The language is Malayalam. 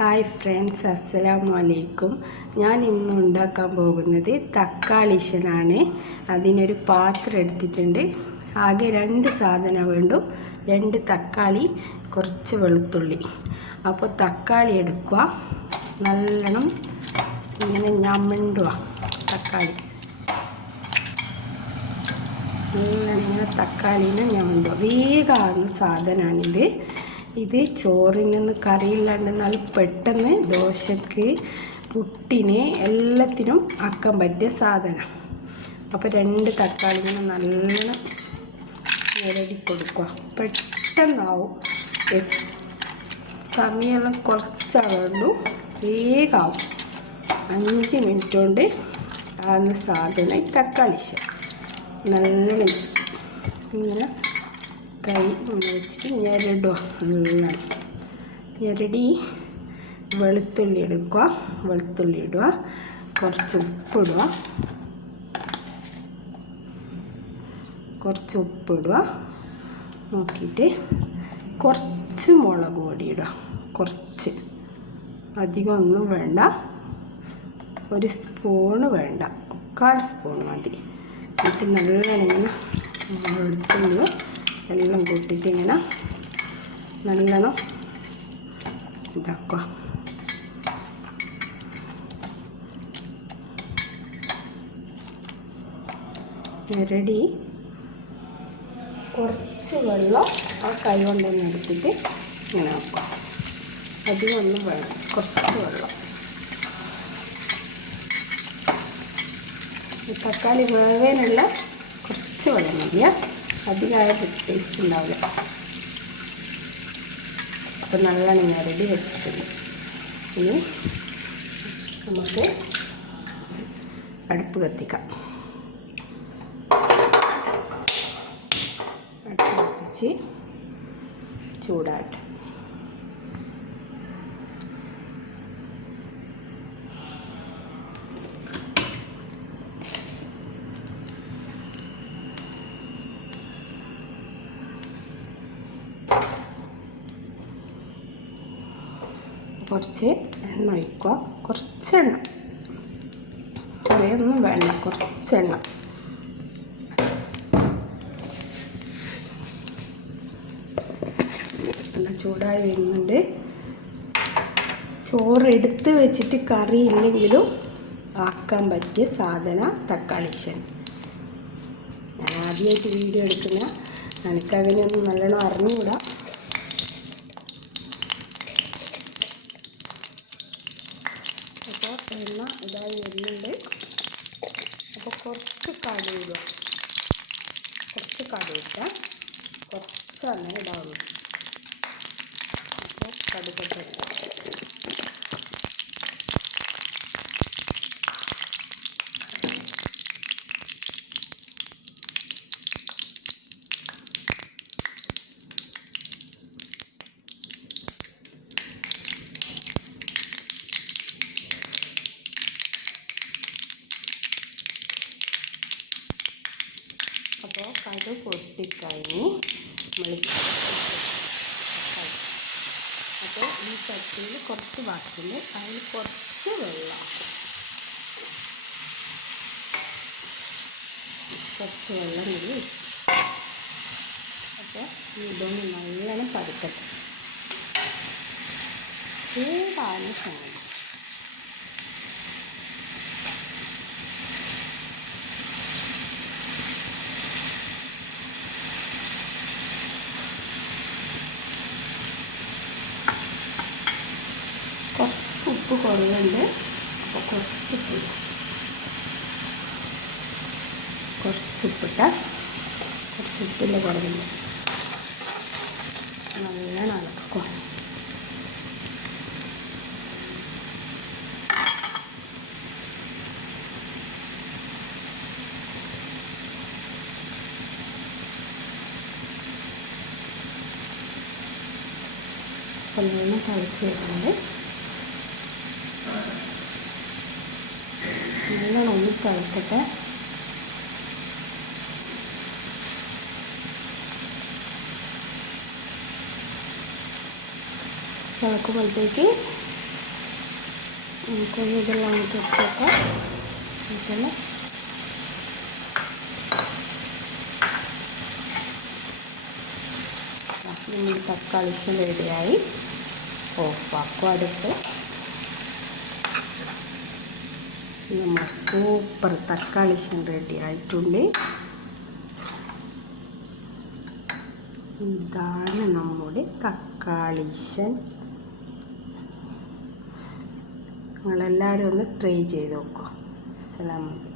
ഹായ് ഫ്രണ്ട്സ്, അസ്സലാമു അലൈക്കും. ഞാൻ ഇന്ന് ഉണ്ടാക്കാൻ പോകുന്നത് തക്കാളിശനാണ്. അതിനൊരു പാത്രം എടുത്തിട്ടുണ്ട്. ആകെ 2 സാധനം വേണ്ടു. 2 തക്കാളി, കുറച്ച് വെളുത്തുള്ളി. അപ്പോൾ തക്കാളി എടുക്കുക, നല്ലോണം ഇങ്ങനെ ഞമ്മണ്ടുക. തക്കാളി നല്ലോണം ഇങ്ങനെ തക്കാളീനെ ഞമ്മണ്ടുക. വേഗമാകുന്ന സാധനമാണിത്. ഇത് ചോറിനൊന്നും കറിയില്ലാണ്ട് നല്ല പെട്ടെന്ന് ദോശക്ക്, പുട്ടിന്, എല്ലാത്തിനും ആക്കാൻ പറ്റിയ സാധനം. അപ്പോൾ 2 തക്കാളി ഇങ്ങനെ നല്ലോണം ഞെരടി കൊടുക്കുക. പെട്ടെന്നാവും. സമയമെല്ലാം കുറച്ചാവുള്ളൂ, വേഗമാവും. 5 മിനിറ്റ് കൊണ്ട് ആകുന്ന സാധനം ഈ തക്കാളി. നല്ലോണം ഇങ്ങനെ കൈ വെച്ചിട്ട് ഞെരടുക. നല്ലോണം ഞെരടി വെളുത്തുള്ളി എടുക്കുക. വെളുത്തുള്ളി ഇടുക, കുറച്ച് ഉപ്പിടുക, നോക്കിയിട്ട് കുറച്ച് മുളക് പൊടി ഇടുക. കുറച്ച്, അധികം ഒന്നും വേണ്ട. 1 സ്പൂണ് വേണ്ട, 1/4 സ്പൂൺ മതി. എന്നിട്ട് നല്ലോണം ഇങ്ങനെ വെളുത്തുള്ളി എല്ലാം കൂട്ടിയിട്ട് ഇങ്ങനെ നല്ലോണം ഇതാക്കുക. ഞെരടി കുറച്ച് വെള്ളം ആ കൈ കൊണ്ടുതന്നെ എടുത്തിട്ട് ഇങ്ങനെ വെക്കുക. അധികം ഒന്നും വേണം, കുറച്ച് വെള്ളം. ഈ തക്കാളി വേവാനുള്ള കുറച്ച് വെള്ളം മതിയാ, അധികമായ ടേസ്റ്റ് ഉണ്ടാവില്ല. അപ്പോൾ നല്ലോണം ഞെരടി വെച്ചിട്ടുണ്ട്. ഇനി നമുക്ക് അടുപ്പ് കത്തിക്കാം. അടുപ്പ് കത്തിച്ച് ചൂടാട്ടെ. കുറച്ച് എണ്ണ ഒഴിക്കുക. കുറച്ച് എണ്ണ, കുറേയൊന്നും വേണ്ട, കുറച്ച് എണ്ണ. എണ്ണ ചൂടായി വരുന്നുണ്ട്. ചോറ് എടുത്ത് വെച്ചിട്ട് കറി ഇല്ലെങ്കിലും ആക്കാൻ പറ്റിയ സാധനം തക്കാളിശൻ. ഞാൻ ആദ്യമായിട്ട് വീഡിയോ എടുക്കുന്ന, എനിക്കങ്ങനെയൊന്നും നല്ലോണം അറിഞ്ഞുകൂടാ. അപ്പോൾ എണ്ണ ഇതായി വരുന്നുണ്ട്. അപ്പോൾ കുറച്ച് കടുക് ഇടുക. കുറച്ച് കടുക് ഇട്ടാൽ കുറച്ച് അങ്ങനെ ഇടാവുള്ളൂ. അപ്പോൾ കടുക് അപ്പോൾ കടുക് പൊട്ടിക്കഴിഞ്ഞ് അപ്പോൾ ഈ ചട്ടിയിൽ കുറച്ച് ബാക്കിയുണ്ട്, അതിൽ കുറച്ച് വെള്ളം, കൂടി. അപ്പോൾ ഇതൊന്ന് നല്ലോണം പതുക്കട്ടെ. ഏതാണ് സാധനം കുറച്ച് ഉപ്പ് കുറവുണ്ട്. അപ്പോൾ കുറച്ച് ഉപ്പിട്ടാൽ കുറച്ച് ഉപ്പിൻ്റെ കുറവുണ്ട്. നല്ലോണം ഇളക്കുക. നല്ലോണം തിളച്ച് വരുന്നത്. നല്ലോണം ഒന്ന് തിളക്കട്ടെ. തിളക്കുമ്പോഴത്തേക്ക് നമുക്കൊന്ന് ഇതെല്ലാം വെച്ചേക്കാം. നമുക്കൊന്ന് നമ്മൾ തക്കാളി റെഡിയായി. ഓഫാക്കും അടുപ്പ്. നമ്മൾ സൂപ്പർ തക്കാളി റെഡി ആയിട്ടുണ്ട്. ഇതാണ് നമ്മുടെ തക്കാളിശൻ. നിങ്ങളെല്ലാവരും ഒന്ന് ട്രൈ ചെയ്ത് നോക്കുക. അസ്സലാമു അലൈക്കും.